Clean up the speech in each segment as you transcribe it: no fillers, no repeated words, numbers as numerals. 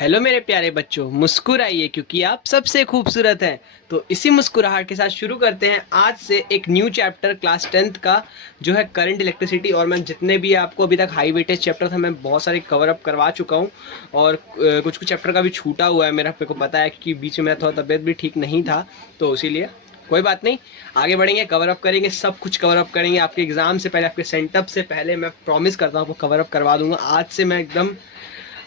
Hello मेरे प्यारे बच्चों, मुस्कुराइए क्योंकि आप सबसे खूबसूरत हैं। तो इसी मुस्कुराहट के साथ शुरू करते हैं आज से एक न्यू चैप्टर क्लास 10th का, जो है करंट इलेक्ट्रिसिटी। और मैं जितने भी आपको अभी तक हाई वेटेज चैप्टर था मैं बहुत सारे कवर अप करवा चुका हूं, और कुछ कुछ चैप्टर का भी छूटा हुआ है मेरे को पता है, क्योंकि बीच में मेरा थोड़ा तबीयत भी ठीक नहीं था, तो इसीलिए कोई बात नहीं, आगे बढ़ेंगे, कवर अप करेंगे, सब कुछ कवर अप करेंगे। आपके एग्जाम से पहले, आपके सेंटअप से पहले मैं प्रॉमिस करता हूँ आपको कवर अप करवा दूंगा। आज से मैं एकदम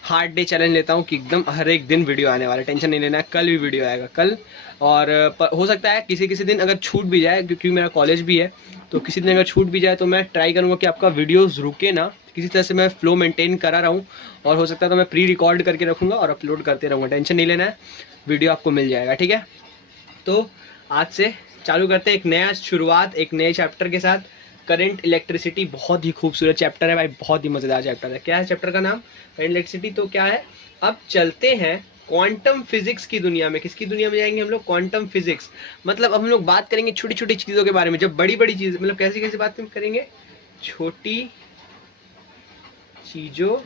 हार्ड डे चैलेंज लेता हूँ कि एकदम हर एक दिन वीडियो आने वाला है, टेंशन नहीं लेना है, कल भी वीडियो आएगा कल। और हो सकता है किसी किसी दिन अगर छूट भी जाए, क्योंकि मेरा कॉलेज भी है, तो किसी दिन अगर छूट भी जाए तो मैं ट्राई करूँगा कि आपका वीडियोज़ रुके ना, किसी तरह से मैं फ्लो मेंटेन करा रहा हूँ। और हो सकता है तो मैं प्री रिकॉर्ड करके रखूँगा और अपलोड करते रहूँगा, टेंशन नहीं लेना है, वीडियो आपको मिल जाएगा, ठीक है। तो आज से चालू करते हैं एक नया शुरुआत, एक नए चैप्टर के साथ। करंट इलेक्ट्रिसिटी बहुत ही खूबसूरत चैप्टर है भाई, बहुत ही मज़ेदार चैप्टर है। क्या है चैप्टर का नाम? Current electricity. तो क्या है, अब चलते हैं क्वांटम फिजिक्स की दुनिया में। किसकी दुनिया में जाएंगे हम लोग? Quantum physics. मतलब अब हम लोग बात करेंगे छोटी छोटी चीज़ों के बारे में। जब बड़ी बड़ी चीज़, मतलब कैसी कैसी बात करेंगे? छोटी चीज़ों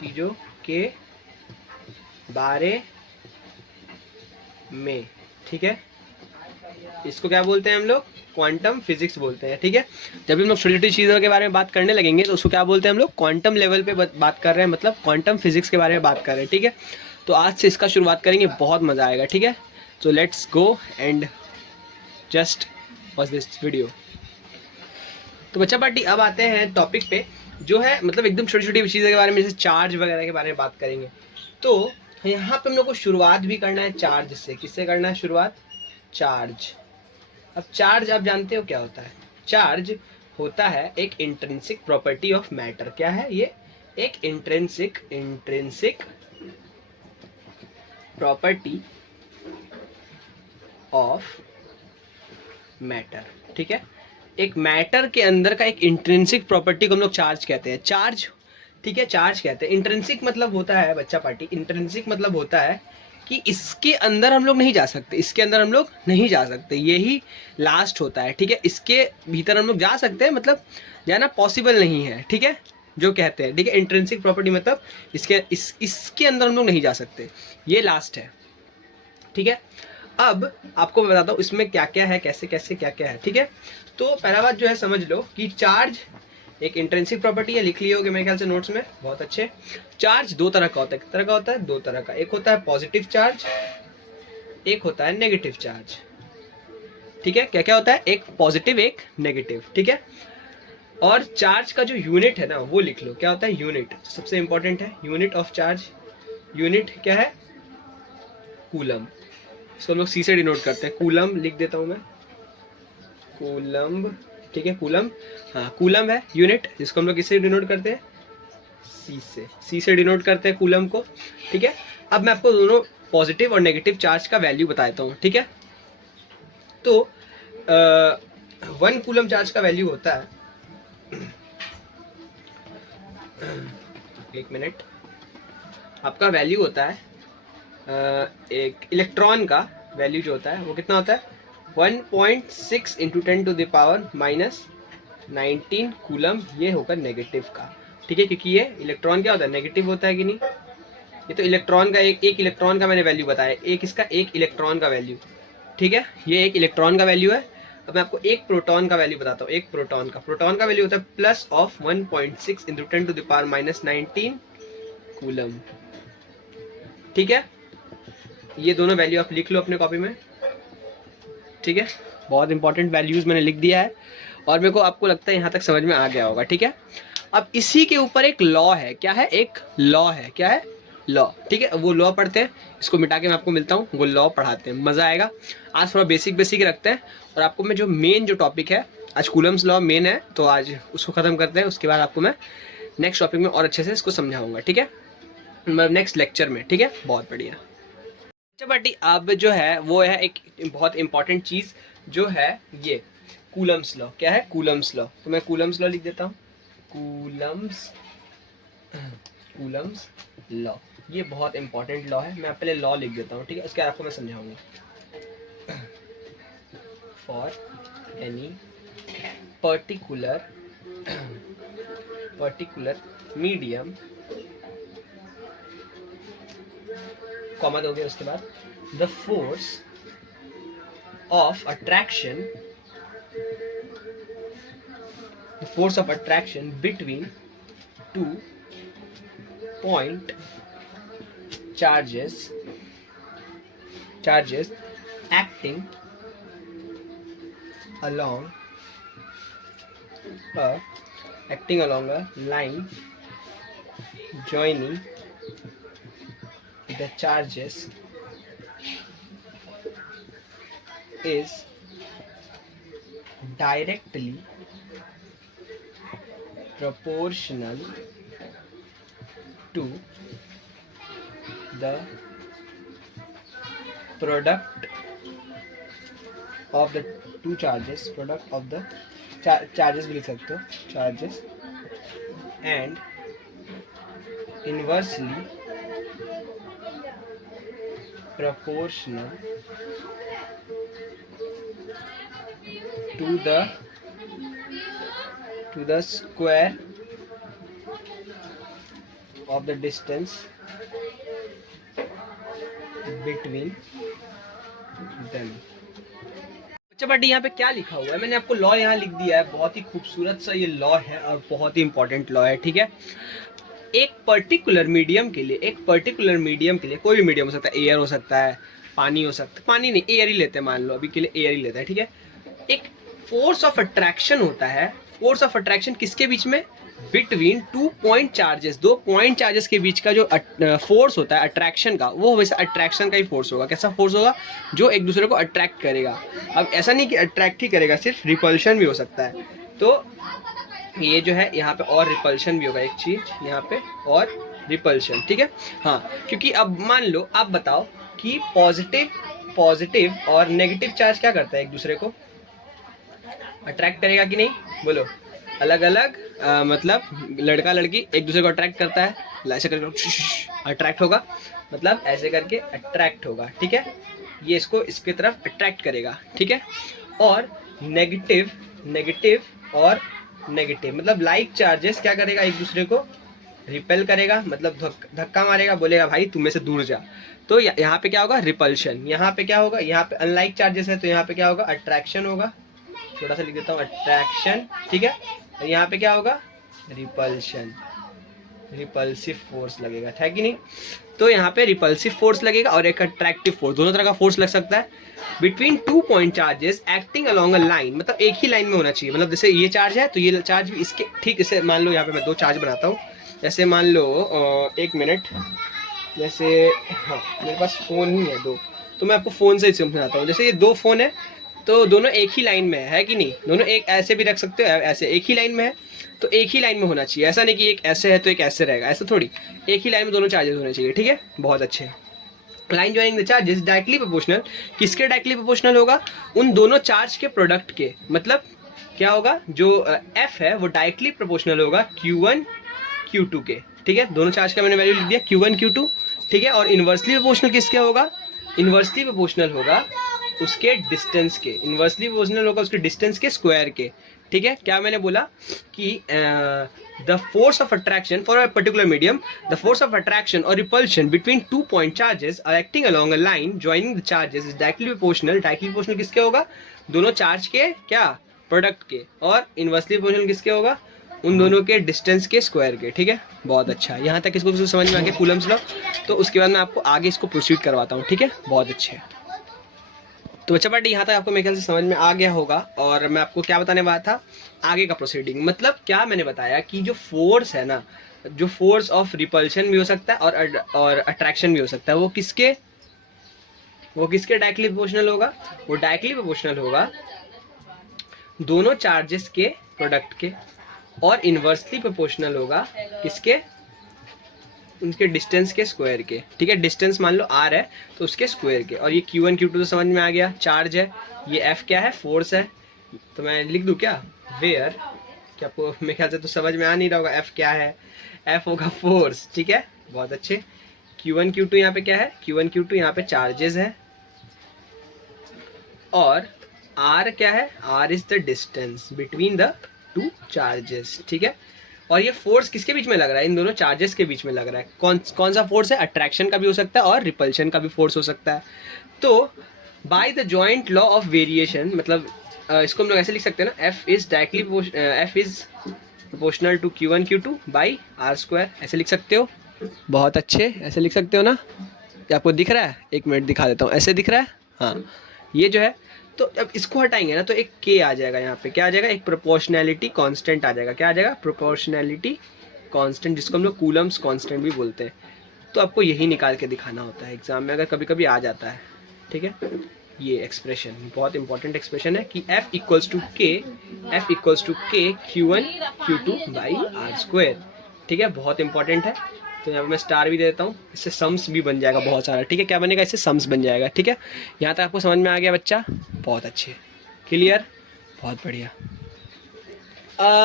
चीज़ों के बारे में, ठीक है। इसको क्या बोलते हैं हम लोग? क्वांटम फिजिक्स बोलते हैं, ठीक है। जब हम लोग छोटी छोटी चीज़ों के बारे में बात करने लगेंगे तो उसको क्या बोलते हैं हम लोग? क्वांटम लेवल पे बात कर रहे हैं, मतलब क्वांटम फिजिक्स के बारे में बात कर रहे हैं, ठीक है। तो आज से इसका शुरुआत करेंगे, बहुत मज़ा आएगा, ठीक है। तो let's go and just watch this video. तो बच्चा पार्टी, अब आते हैं टॉपिक पे, जो है मतलब एकदम छोटी छोटी चीज़ों के बारे में, जैसे चार्ज वगैरह के बारे में बात करेंगे। तो यहाँ पे हम लोग को शुरुआत भी करना है चार्ज से। किससे करना है शुरुआत? चार्ज। अब चार्ज आप जानते हो क्या होता है? चार्ज होता है एक इंट्रिंसिक प्रॉपर्टी ऑफ मैटर। क्या है ये? एक इंट्रिंसिक प्रॉपर्टी ऑफ मैटर, ठीक है। एक मैटर के अंदर का एक इंट्रिंसिक प्रॉपर्टी को हम लोग चार्ज कहते हैं। चार्ज, ठीक है, चार्ज कहते हैं। इंट्रिंसिक मतलब होता है बच्चा पार्टी, इंट्रिंसिक मतलब होता है कि इसके अंदर हम लोग नहीं जा सकते, इसके अंदर हम लोग नहीं जा सकते, यही लास्ट होता है, ठीक है। इसके भीतर हम लोग जा सकते हैं, मतलब जाना पॉसिबल नहीं है, ठीक है, जो कहते हैं, ठीक है। इंट्रिंसिक प्रॉपर्टी मतलब इसके अंदर हम लोग नहीं जा सकते, ये लास्ट है, ठीक है। अब आपको मैं बताता हूँ इसमें क्या क्या है, कैसे कैसे क्या क्या है, ठीक है। तो पहला बात जो है समझ लो कि चार्ज एक इंट्रिंसिक प्रॉपर्टी है, लिख लिए होगे मेरे ख्याल से नोट्स में, बहुत अच्छे। चार्ज दो तरह का होता है। किस तरह का होता है? दो तरह का। एक होता है पॉजिटिव चार्ज, एक होता है नेगेटिव चार्ज, ठीक है। क्या क्या होता है? एक पॉजिटिव, एक नेगेटिव, ठीक है। और चार्ज का जो यूनिट है ना, वो लिख लो। क्या होता है? यूनिट सबसे इंपॉर्टेंट है, यूनिट ऑफ चार्ज। यूनिट क्या है? कूलम। इसको हम लोग सी से डिनोट करते हैं, कूलम लिख देता हूं मैं, कूलम, ठीक है, कूलम। हाँ, कूलम है यूनिट, जिसको हम लोग किससे डिनोट करते हैं? सी से डिनोट करते हैं कूलम को, ठीक है। अब मैं आपको दोनों पॉजिटिव और नेगेटिव चार्ज का वैल्यू बता देता हूँ, ठीक है। तो 1 कूलम चार्ज का वैल्यू होता है, एक मिनट, आपका वैल्यू होता है एक इलेक्ट्रॉन का वैल्यू जो होता है वो कितना होता है? 1.6 इंटू 10⁻⁹ कूलम। ये होगा नेगेटिव का, ठीक है, क्योंकि ये इलेक्ट्रॉन क्या होता है? नेगेटिव होता है कि नहीं। ये तो इलेक्ट्रॉन का एक इलेक्ट्रॉन का मैंने वैल्यू बताया, एक इसका एक इलेक्ट्रॉन का वैल्यू, ठीक है। ये एक इलेक्ट्रॉन का वैल्यू है। अब मैं आपको एक प्रोटॉन का वैल्यू बताता हूँ। एक प्रोटॉन का वैल्यू होता है प्लस ऑफ 1.6 इंटू 10⁻⁹ कूलम, ठीक है। ये दोनों वैल्यू आप लिख लो अपने कॉपी में, ठीक है। बहुत इंपॉर्टेंट वैल्यूज मैंने लिख दिया है, और मेरे को आपको लगता है यहाँ तक समझ में आ गया होगा, ठीक है। अब इसी के ऊपर एक लॉ है। क्या है? एक लॉ है। क्या है? लॉ, ठीक है। वो लॉ पढ़ते हैं, इसको मिटा के मैं आपको मिलता हूँ, वो लॉ पढ़ाते हैं, मजा आएगा। आज थोड़ा बेसिक बेसिक रखते हैं, और आपको मैं जो मेन जो टॉपिक है, आज कूलम्स लॉ मेन है, तो आज उसको खत्म करते हैं। उसके बाद आपको मैं नेक्स्ट टॉपिक में और अच्छे से इसको समझाऊंगा, ठीक है, नेक्स्ट लेक्चर में, ठीक है। बहुत बढ़िया। अच्छा बटी, अब जो है वो है एक बहुत इंपॉर्टेंट चीज, जो है ये कूलम्स लॉ। क्या है? Coulomb's law. तो मैं कूलम्स लॉ लिख देता हूँ, कूलम्स कूलम्स लॉ। ये बहुत इंपॉर्टेंट लॉ है, मैं पहले लॉ लिख देता हूँ, ठीक है, उसके बाद आपको मैं समझाऊंगा। For any particular medium comma दोगे उसके बाद, the force of attraction, the force of attraction between 2 point charges acting along a line joining the charges is directly proportional to the product of the two charges, product of the charges भी लिख सकते हो, charges, and inversely proportional to the square of the distance between them। अच्छा but यहाँ पे क्या लिखा हुआ है, मैंने आपको लॉ यहाँ लिख दिया है, बहुत ही खूबसूरत सा ये लॉ है और बहुत ही इंपॉर्टेंट लॉ है, ठीक है। एक पर्टिकुलर मीडियम के लिए कोई भी मीडियम हो सकता है, एयर हो सकता है, पानी हो सकता है, पानी नहीं एयर ही लेते हैं, मान लो अभी के लिए एयर ही लेते हैं, ठीक है। एक फोर्स ऑफ अट्रैक्शन होता है, फोर्स ऑफ अट्रैक्शन किसके बीच में, between 2 point charges, 2 point charges के बीच का जो फोर्स होता है अट्रैक्शन का, वो वैसे अट्रैक्शन का ही फोर्स होगा। कैसा फोर्स होगा, जो एक दूसरे को अट्रैक्ट करेगा। अब ऐसा नहीं कि अट्रैक्ट ही करेगा, सिर्फ रिपल्शन भी हो सकता है। तो ये जो है यहाँ पे और रिपल्शन भी होगा, एक चीज यहाँ पे और रिपल्शन, ठीक है। हाँ, क्योंकि अब मान लो आप बताओ कि पॉजिटिव और नेगेटिव चार्ज क्या करता है, एक दूसरे को अट्रैक्ट करेगा कि नहीं, बोलो। अलग अलग मतलब लड़का लड़की एक दूसरे को अट्रैक्ट करता है, ऐसे करके अट्रैक्ट होगा, मतलब ऐसे करके अट्रैक्ट होगा, ठीक है। ये इसको इसके तरफ अट्रैक्ट करेगा, ठीक है। और नेगेटिव मतलब लाइक चार्जेस क्या करेगा, एक दूसरे को रिपेल करेगा, मतलब धक्का मारेगा, बोलेगा भाई तुम में से दूर जा। तो यहाँ पे क्या होगा, रिपल्शन। यहाँ पे क्या होगा, यहाँ पे अनलाइक चार्जेस है तो यहाँ पे क्या होगा, अट्रैक्शन होगा। छोटा सा लिख देता हूँ, अट्रैक्शन, ठीक है। और यहाँ पे क्या होगा, रिपल्शन, रिपल्सिव फोर्स लगेगा, है कि नहीं। तो यहाँ पे रिपल्सिव फोर्स लगेगा और एक अट्रैक्टिव फोर्स, दोनों तरह का फोर्स लग सकता है between 2 point charges acting along a line, मतलब एक ही लाइन में होना चाहिए। मतलब जैसे ये चार्ज है तो ये चार्ज भी इसके ठीक, इसे मान लो यहाँ पे मैं 2 चार्ज बनाता हूँ। जैसे मान लो 1 मिनट, जैसे हाँ मेरे पास फ़ोन ही है 2, तो मैं आपको फ़ोन से ही समझाता हूँ। जैसे ये 2 फ़ोन है तो दोनों एक ही लाइन में है कि नहीं, दोनों एक ऐसे भी रख सकते हो, ऐसे एक ही लाइन में है तो एक ही लाइन में होना चाहिए। ऐसा नहीं कि एक ऐसे है तो एक ऐसे रहेगा, ऐसा थोड़ी, एक ही लाइन में दोनों चार्जेस होने चाहिए, ठीक है। बहुत अच्छे। Line joining the charges directly proportional, किसके डायरेक्टली प्रोपोर्शनल होगा, उन दोनों चार्ज के प्रोडक्ट के। मतलब क्या होगा, जो F है वो डायरेक्टली प्रोपोर्शनल होगा Q1 Q2 के, ठीक है। दोनों चार्ज का मैंने वैल्यू लिख दिया Q1 Q2, ठीक है। और इन्वर्सली प्रोपोर्शनल किसके होगा, इन्वर्सली प्रोपोर्शनल होगा उसके डिस्टेंस के, इन्वर्सली प्रोपोर्शनल होगा उसके डिस्टेंस के स्क्वायर के, ठीक है। क्या मैंने बोला कि the force of attraction for a particular medium, the force of attraction और repulsion between 2 point charges are acting along a line joining the charges is directly proportional. Directly proportional किसके होगा, दोनों चार्ज के क्या, प्रोडक्ट के। और inversely proportional किसके होगा, उन दोनों के डिस्टेंस के स्क्वायर के, ठीक है। बहुत अच्छा, यहाँ तक इसको समझ में आ गया कूलम्स लॉ। तो उसके बाद मैं आपको आगे इसको प्रोसीड करवाता हूँ, ठीक है। बहुत अच्छे। तो बच्चा पार्टी यहाँ तक आपको मेरे ख्याल से समझ में आ गया होगा। और मैं आपको क्या बताने वाला था, आगे का प्रोसीडिंग। मतलब क्या मैंने बताया कि जो फोर्स है ना, जो फोर्स ऑफ रिपल्शन भी हो सकता है और अट्रैक्शन भी हो सकता है, वो किसके डायरेक्टली प्रोपोर्शनल होगा, वो डायरेक्टली प्रोपोर्शनल होगा दोनों चार्जेस के प्रोडक्ट के। और इन्वर्सली प्रोपोर्शनल होगा किसके, उनके डिस्टेंस के स्क्वायर के, ठीक है। डिस्टेंस मान लो r है तो उसके स्क्वायर के। और ये Q1 Q2 तो समझ में आ गया, चार्ज है। ये F क्या है, फोर्स है। तो मैं लिख दूं क्या, वेयर, क्या आपको मेरे ख्याल से तो समझ में आ नहीं रहा होगा F क्या है, F होगा फोर्स, ठीक है। बहुत अच्छे। Q1 Q2 यहाँ पे क्या है, Q1 Q2 यहाँ पे चार्जेस है। और R क्या है, R is the distance between the 2 charges, ठीक है। और ये फोर्स किसके बीच में लग रहा है? इन दोनों चार्जेस के बीच में लग रहा है। कौन सा फोर्स है? अट्रैक्शन का भी हो सकता है और रिपल्शन का भी फोर्स हो सकता है। तो by the joint law of variation, मतलब इसको हम लोग ऐसे लिख सकते हैं ना, F is proportional to Q1 Q2 by R², ऐसे लिख सकते हो। बहुत अच्छे, ऐसे लिख सकते हो ना? क्या आपको दिख रहा है? एक मिनट दिखा देता हूँ, ऐसे दिख रहा है? हाँ, ये जो है, तो अब इसको हटाएंगे ना तो एक K आ जाएगा यहाँ पे। क्या आ जाएगा? एक प्रोपोर्शनैलिटी कांस्टेंट आ जाएगा। क्या आ जाएगा? प्रोपोर्शनैलिटी कांस्टेंट, जिसको हम लोग कूलम्स कांस्टेंट भी बोलते हैं। तो आपको यही निकाल के दिखाना होता है एग्जाम में, अगर कभी कभी आ जाता है। ठीक है, ये एक्सप्रेशन बहुत इंपॉर्टेंट एक्सप्रेशन है कि F इक्वल्स टू के Q1 Q2 बाई R²। ठीक है, बहुत इंपॉर्टेंट है। तो यहाँ पे मैं स्टार भी दे देता हूँ, इससे सम्स भी बन जाएगा बहुत सारा। ठीक है, क्या बनेगा? इससे सम्स बन जाएगा। ठीक है, यहाँ तक आपको समझ में आ गया बच्चा? बहुत अच्छे, क्लियर, बहुत बढ़िया।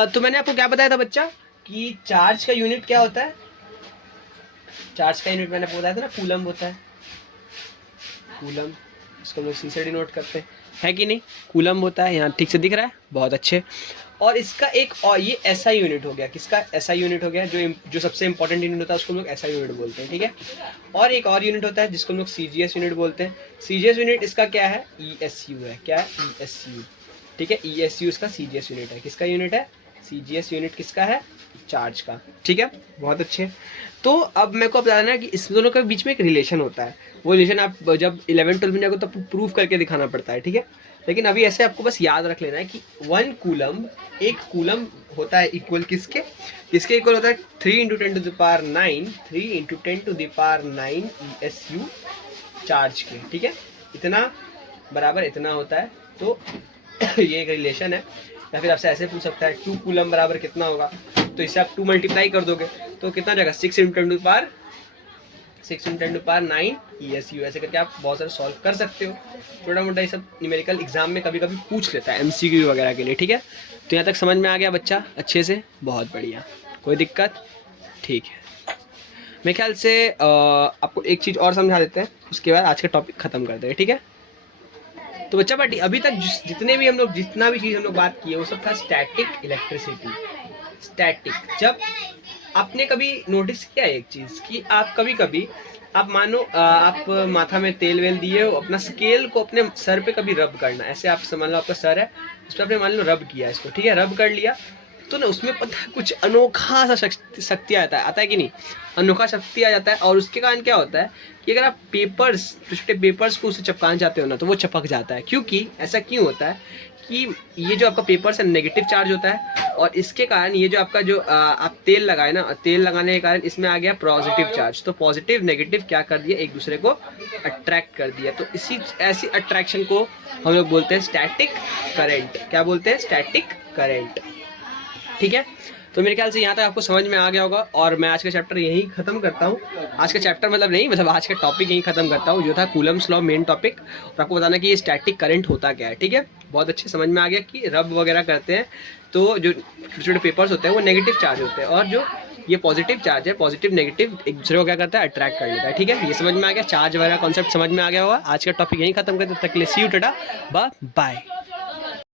तो मैंने आपको क्या बताया था बच्चा कि चार्ज का यूनिट क्या होता है? चार्ज का यूनिट मैंने आपको बताया था ना, कूलम होता है। कूलम, इसको हम लोग C से डिनोट करते हैं, है कि नहीं? कूलम होता है, यहाँ ठीक से दिख रहा है? बहुत अच्छे। और इसका एक और ये SI यूनिट हो गया। किसका SI यूनिट हो गया? जो सबसे इंपॉर्टेंट यूनिट होता है उसको हम लोग SI यूनिट बोलते हैं। ठीक है, और एक और यूनिट होता है जिसको हम लोग CGS यूनिट बोलते हैं। CGS यूनिट इसका क्या है? ESU है। क्या है? ESU। ठीक है, ESU इसका CGS यूनिट है। किसका यूनिट है? CGS यूनिट किसका है? चार्ज का। ठीक है, बहुत अच्छे। तो अब मेरे को बताना है कि इस दोनों के बीच में एक रिलेशन होता है। वो रिलेशन आप जब 11-12 में जाओगे तब प्रूव करके दिखाना पड़ता है। ठीक है, लेकिन अभी ऐसे आपको बस याद रख लेना है कि 1 कूलम, एक कूलम होता है इक्वल किसके? किसके इक्वल होता है? 3 × 10⁹ 3 × 10⁹ ESU चार्ज के। ठीक है, इतना बराबर इतना होता है। तो ये एक रिलेशन है। या फिर आपसे ऐसे पूछ सकता है 2 कूलम बराबर कितना होगा? तो इससे आप 2 मल्टीप्लाई कर दोगे तो कितना जाएगा? 6 × 10⁹ ESU। ऐसे करके आप बहुत सारे सॉल्व कर सकते हो। छोटा मोटा ये सब न्यूमेरिकल एग्जाम में कभी कभी पूछ लेता है, MCQ वगैरह के लिए। ठीक है, तो यहाँ तक समझ में आ गया बच्चा अच्छे से? बहुत बढ़िया, कोई दिक्कत? ठीक है, मेरे ख्याल से आपको एक चीज़ और समझा देते हैं, उसके बाद आज का टॉपिक ख़त्म कर देंगे। ठीक है, तो बच्चा पार्टी अभी तक जितना भी चीज़ हम लोग बात की है वो सब था स्टैटिक इलेक्ट्रिसिटी। स्टैटिक, जब आपने कभी नोटिस किया एक चीज़ कि आप कभी आप मानो आप माथा में तेल वेल दिए हो, अपना स्केल को अपने सर पे कभी रब करना। ऐसे आप मान लो आपका सर है, उस पर आपने मान लो रब किया इसको। ठीक है, रब कर लिया तो ना उसमें पता है कुछ अनोखा सा शक्ति आता है कि नहीं? अनोखा शक्ति आ जाता है। और उसके कारण क्या होता है कि अगर आप पेपर्स, छोटे पेपर्स को उससे चिपकाना चाहते हो ना तो वो चिपक जाता है। क्योंकि ऐसा क्यों होता है कि ये जो आपका पेपर है नेगेटिव चार्ज होता है, और इसके कारण ये जो आपका जो आप तेल लगाए ना, तेल लगाने के कारण इसमें आ गया पॉजिटिव चार्ज। तो पॉजिटिव नेगेटिव क्या कर दिया? एक दूसरे को अट्रैक्ट कर दिया। तो ऐसी अट्रैक्शन को हम लोग बोलते हैं स्टैटिक करंट। क्या बोलते हैं? Static current. ठीक है, तो मेरे ख्याल से यहाँ तक आपको समझ में आ गया होगा। और मैं आज का चैप्टर यहीं खत्म करता हूँ। आज का चैप्टर मतलब आज का टॉपिक यहीं खत्म करता हूँ, जो था कूलम्स लॉ मेन टॉपिक। और आपको बताना कि ये स्टैटिक करंट होता क्या है। ठीक है, बहुत अच्छे समझ में आ गया कि रब वगैरह करते हैं तो जो छोटे छोटे पेपर्स होते हैं वो नेगेटिव चार्ज होते हैं, और जो ये पॉजिटिव चार्ज है, पॉजिटिव नेगेटिव एक दूसरे को क्या करता है? अट्रैक्ट कर लेता है। ठीक है, ये समझ में आ गया, चार्ज वगैरह कॉन्सेप्ट समझ में आ गया होगा। आज का टॉपिक यहीं खत्म करते हैं, तब तक के लिए सी यू, टाटा, बाय बाय।